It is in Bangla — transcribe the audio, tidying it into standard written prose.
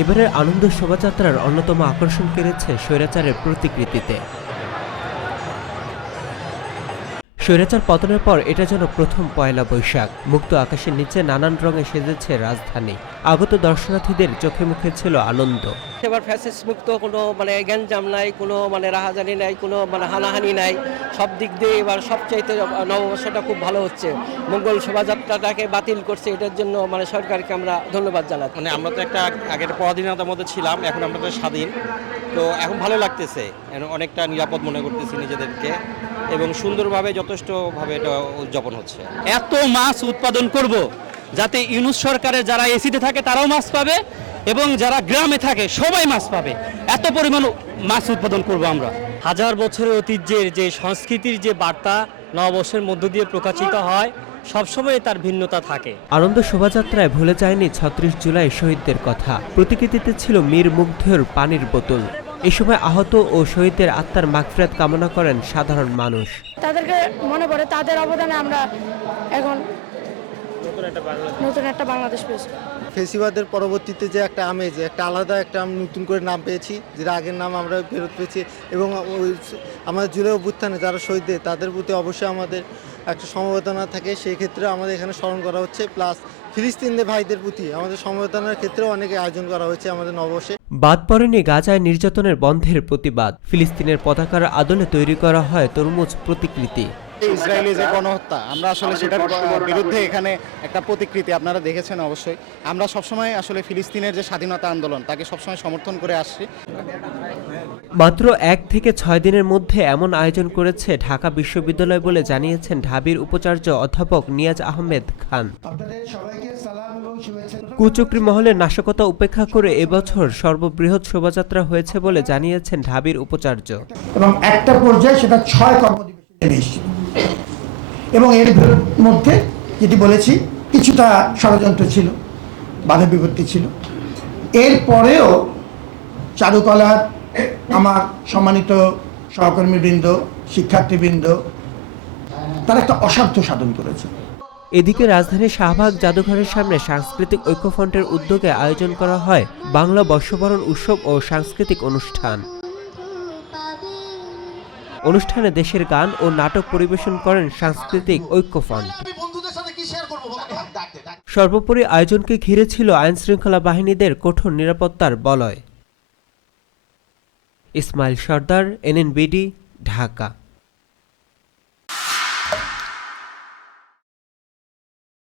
এবারের আনন্দ শোভাযাত্রার অন্যতম আকর্ষণ কেড়েছে স্বৈরাচারের প্রতিকৃতিতে। স্বৈরাচার পতনের পর এটা যেন প্রথম পয়লা বৈশাখ। মুক্ত আকাশের নিচে নানান রঙে সেজেছে রাজধানী। আগত দর্শনার্থীদের চোখে মুখে ছিল আনন্দ। এবার ফ্যাসিস্ট মুক্ত কোনো গ্যাঞ্জাম নাই, কোনো রাহাজানি নাই, কোনো হানাহানি নাই। সব দিক দিয়ে এবার সবচাইতে নববর্ষটা খুব ভালো হচ্ছে। মঙ্গল শোভাযাত্রাটাকে বাতিল করছে, এটার জন্য সরকারকে আমরা ধন্যবাদ জানাই। আমরা তো আগের পরাধীনতার মধ্যে ছিলাম, এখন আমরা তো স্বাধীন, তো এখন ভালো লাগতেছে, অনেকটা নিরাপদ মনে করতেছি নিজেদেরকে এবং সুন্দরভাবে যথেষ্টভাবে এটা উদযাপন হচ্ছে। এত মাছ উৎপাদন করব যাতে ইউনূস সরকারের যারা এসিতে থাকে তারাও মাছ পাবে এবং যারা গ্রামে থাকে সবাই মাছ পাবে, এত পরিমাণ মাছ উৎপাদন করব আমরা। হাজার বছরের ঐতিহ্যের যে সংস্কৃতির যে বার্তা নববর্ষের মধ্য দিয়ে প্রকাশিত হয়, সবসময় তার ভিন্নতা থাকে। আনন্দ শোভাযাত্রায় ভুলে যায়নি ৩৬ জুলাই শহীদদের কথা। প্রতিকৃতিতে ছিল মীর মুগ্ধের পানির বোতল। এ সময় আহত ও শহীদদের আত্মার মাগফিরাত কামনা করেন সাধারণ মানুষ। তাদেরকে মনে পড়ে, তাদের অবদানে আমরা এখন নতুন একটা বাংলাদেশ পেয়েছি। ফেসিবাদের পরবর্তীতে যে একটা আমেজ, একটা আলাদা একটা নতুন করে নাম পেয়েছি, যেটা আগের নাম আমরা ফেরত পেয়েছি এবং আমাদের জুলাই অভ্যুত্থানে যারা শহীদদের তাদের প্রতি অবশ্যই আমাদের একটা সমবেদনা থাকে। সেই ক্ষেত্রে আমাদের এখানে স্মরণ করা হচ্ছে, প্লাস ফিলিস্তিনদের ভাইদের প্রতি আমাদের সমবেদনার ক্ষেত্রেও অনেক আয়োজন করা হয়েছে আমাদের নববর্ষে। বাদ পড়েনি গাজায় নির্যাতনের বন্ধের প্রতিবাদ। ফিলিস্তিনের পতাকার আদলে তৈরি করা হয় তরমুজ প্রতিকৃতি। ইসরায়েলি যে গণহত্যা, আমরা আসলে সেটার বিরুদ্ধে এখানে একটা প্রতিকৃতি আপনারা দেখেছেন অবশ্যই। আমরা সবসময় আসলে ফিলিস্তিনের যে স্বাধীনতা আন্দোলন তাকে সবসময় সমর্থন করে আসছি। মাত্র 1 থেকে 6 দিনের মধ্যে এমন আয়োজন করেছে ঢাকা বিশ্ববিদ্যালয় বলে জানিয়েছেন ঢাবির উপাচার্য অধ্যাপক নিয়াজ আহমেদ খান। কুচক্রী মহলের নাশকতা উপেক্ষা করে এবছর সর্ববৃহৎ শোভাযাত্রা হয়েছে বলে জানিয়েছেন ঢাবির উপাচার্য। এবং একটা পর্যায়ে সেটা 6 কর্মদিবসে এসেছে এবং এর মধ্যে যেটি বলেছি কিছুটা ষড়যন্ত্র ছিল, বাধা বিপত্তি ছিল। এরপরেও চারুকলার আমার সম্মানিত সহকর্মীবৃন্দ, শিক্ষার্থীবৃন্দ তারা একটা অসাধ্য সাধন করেছে। এদিকে রাজধানীর শাহবাগ জাদুঘরের সামনে সাংস্কৃতিক ঐক্যফ্রন্টের উদ্যোগে আয়োজন করা হয় বাংলা বর্ষবরণ উৎসব ও সাংস্কৃতিক অনুষ্ঠান। অনুষ্ঠানে দেশের গান ও নাটক পরিবেশন করেন সাংস্কৃতিক ঐক্যফ্রন্ট। সর্বোপরি আয়োজনকে ঘিরে ছিল আইনশৃঙ্খলা বাহিনীদের কঠোর নিরাপত্তার বলয়। ইসমাইল সর্দার, NNBD, ঢাকা।